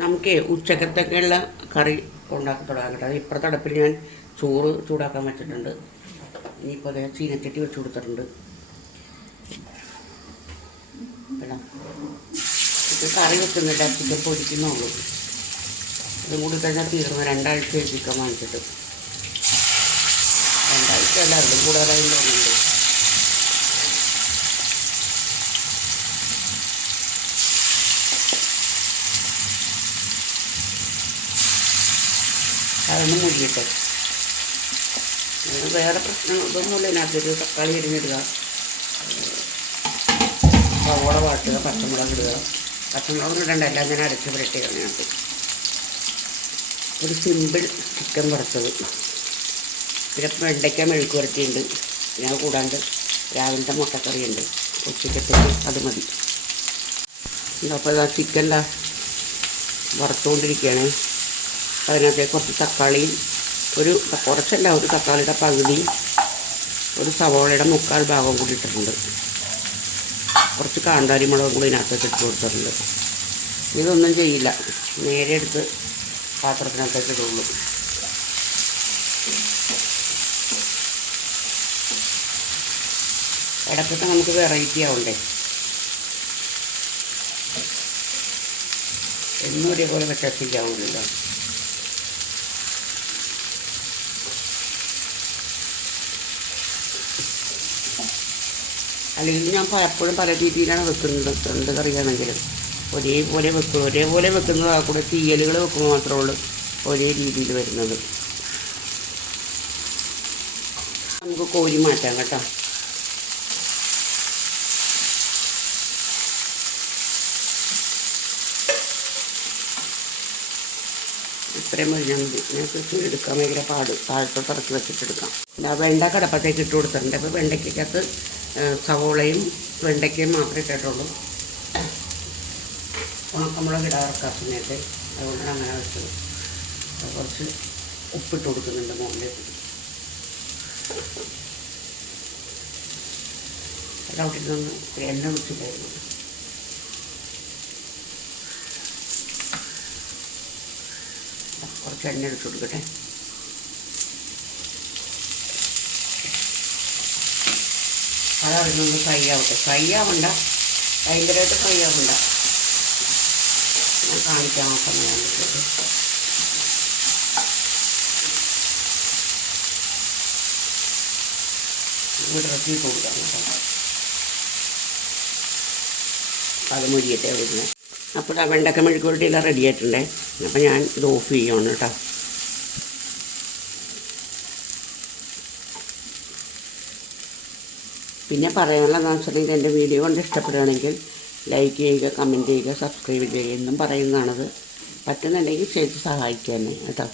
നമുക്ക് ഉച്ചക്കത്തൊക്കെയുള്ള കറി ഉണ്ടാക്കി തുടങ്ങാൻ കേട്ടോ. അത് ഇപ്പുറത്തെ അടുപ്പിൽ ഞാൻ ചോറ് ചൂടാക്കാൻ വെച്ചിട്ടുണ്ട്. ഇനിയിപ്പോൾ അതേ ചീനച്ചട്ടി വെച്ച് കൊടുത്തിട്ടുണ്ട്. ഇത് കറി വെക്കുന്നില്ല, ചിക്കൻ പൊരിക്കുന്നുള്ളൂ. ഇതും കൂടി കഴിഞ്ഞാൽ തീർന്നു. 2 ആഴ്ചയായി ചിക്കൻ വാങ്ങിച്ചിട്ട്. 2 ആഴ്ചയല്ല, അതിലും കൂടുതലായി തോന്നുന്നുണ്ട്. അതൊന്നും മുരിയട്ടെ. വേറെ പ്രശ്നം ഇതൊന്നുമില്ല. ഇതിനകത്തൊരു തക്കാളി അരിഞ്ഞിടുക, സവോള വാട്ടുക, പച്ചമുളക് ഇടുക. പച്ചമുളക് ഇടണ്ട, എല്ലാം ഞാൻ അരച്ച് പുരട്ടി അതിനകത്ത്. ഒരു സിമ്പിൾ ചിക്കൻ വറുത്തത്. പിന്നെ വെണ്ടയ്ക്ക മെഴുക്ക് പുരട്ടിയുണ്ട്. പിന്നെ അത് കൂടാണ്ട് രാവിലത്തെ മുട്ടക്കറിയുണ്ട്. ഉച്ചക്കത്തേക്ക് അത് മതി. അപ്പോൾ ഇതാ ചിക്കൻ വറുത്തുകൊണ്ടിരിക്കുകയാണ്. അതിനകത്തേക്ക് കുറച്ച് തക്കാളിയും കുറച്ചല്ല, ഒരു തക്കാളിയുടെ പകുതി, ഒരു സവോളയുടെ 3/4 ഭാഗം കൂടി ഇട്ടിട്ടുണ്ട്. കുറച്ച് കാന്താരി മുളകും കൂടി ഇതിനകത്തേക്ക് ഇട്ട് കൊടുത്തിട്ടുണ്ട്. ഇതൊന്നും ചെയ്യില്ല, നേരെ എടുത്ത് പാത്രത്തിനകത്തേക്ക് ഇടുള്ളൂ. ഇടയ്ക്കൊക്കെ നമുക്ക് വെറൈറ്റി ആവണ്ടേ. എന്നും ഒരേപോലെ വ്യത്യാസിക്കാവുന്നില്ല. അല്ലെങ്കിൽ ഞാൻ പലപ്പോഴും പല രീതിയിലാണ് വെക്കുന്നത്. എന്ത് കറിയാണെങ്കിലും ഒരേപോലെ വെക്കുന്നത്. ആ കൂടെ തീയലുകൾ വെക്കുമ്പോൾ മാത്രമേ ഉള്ളൂ ഒരേ രീതിയിൽ വരുന്നത്. നമുക്ക് കോരി മാറ്റാം കേട്ടോ. ഇത്രയും മതി. ഞാൻ എടുക്കാൻ ഭയങ്കര താഴത്തോട്ട് ഇറക്കി വെച്ചിട്ടെടുക്കാം. വെണ്ട കടപ്പത്തേക്ക് ഇട്ട് കൊടുത്തിട്ടുണ്ട്. അപ്പോൾ വെണ്ടയ്ക്കകത്ത് സവോളയും വെണ്ടയ്ക്കയും മാത്രമേ ഇട്ടിട്ടുള്ളൂ. ഉണക്കമുളക് ഇടാറൊക്കെ സമയത്ത്, അതുകൊണ്ടാണ് അങ്ങനെ വെച്ചത്. കുറച്ച് ഉപ്പിട്ട് കൊടുക്കുന്നുണ്ട് മുകളിലേക്ക്. അവിടെ എണ്ണ ഒഴിച്ചിട്ടായിരുന്നു. കുറച്ച് എണ്ണ എടുത്ത് കൊടുക്കട്ടെ. അതറിഞ്ഞൊന്ന് ഫ്രൈ ആവട്ടെ. ഫ്രൈ ആവണ്ട, ഭയങ്കരമായിട്ട് ഫ്രൈ ആവണ്ട. ഞാൻ കാണിക്കാം ആ സമയം. വിടർത്തി കൊടുക്കാം കേട്ടോ. അത് മുരിയട്ടെ വരുന്നത്. അപ്പോൾ ആ വെണ്ടക്ക മെഴുക്ക് പുരട്ടിയെല്ലാം റെഡി ആയിട്ടുണ്ടേ. അപ്പോൾ ഞാൻ ഇത് ഓഫ് ചെയ്യുകയാണ് കേട്ടോ. പിന്നെ പറയാനുള്ളതെന്ന് വെച്ചിട്ടുണ്ടെങ്കിൽ എൻ്റെ വീഡിയോ കൊണ്ട് ഇഷ്ടപ്പെടുകയാണെങ്കിൽ ലൈക്ക് ചെയ്യുക, കമൻറ്റ് ചെയ്യുക, സബ്സ്ക്രൈബ് ചെയ്യുക എന്നും പറയുന്നതാണത്. പറ്റുന്നുണ്ടെങ്കിൽ ചെയ്ത് സഹായിക്കുക തന്നെ കേട്ടോ.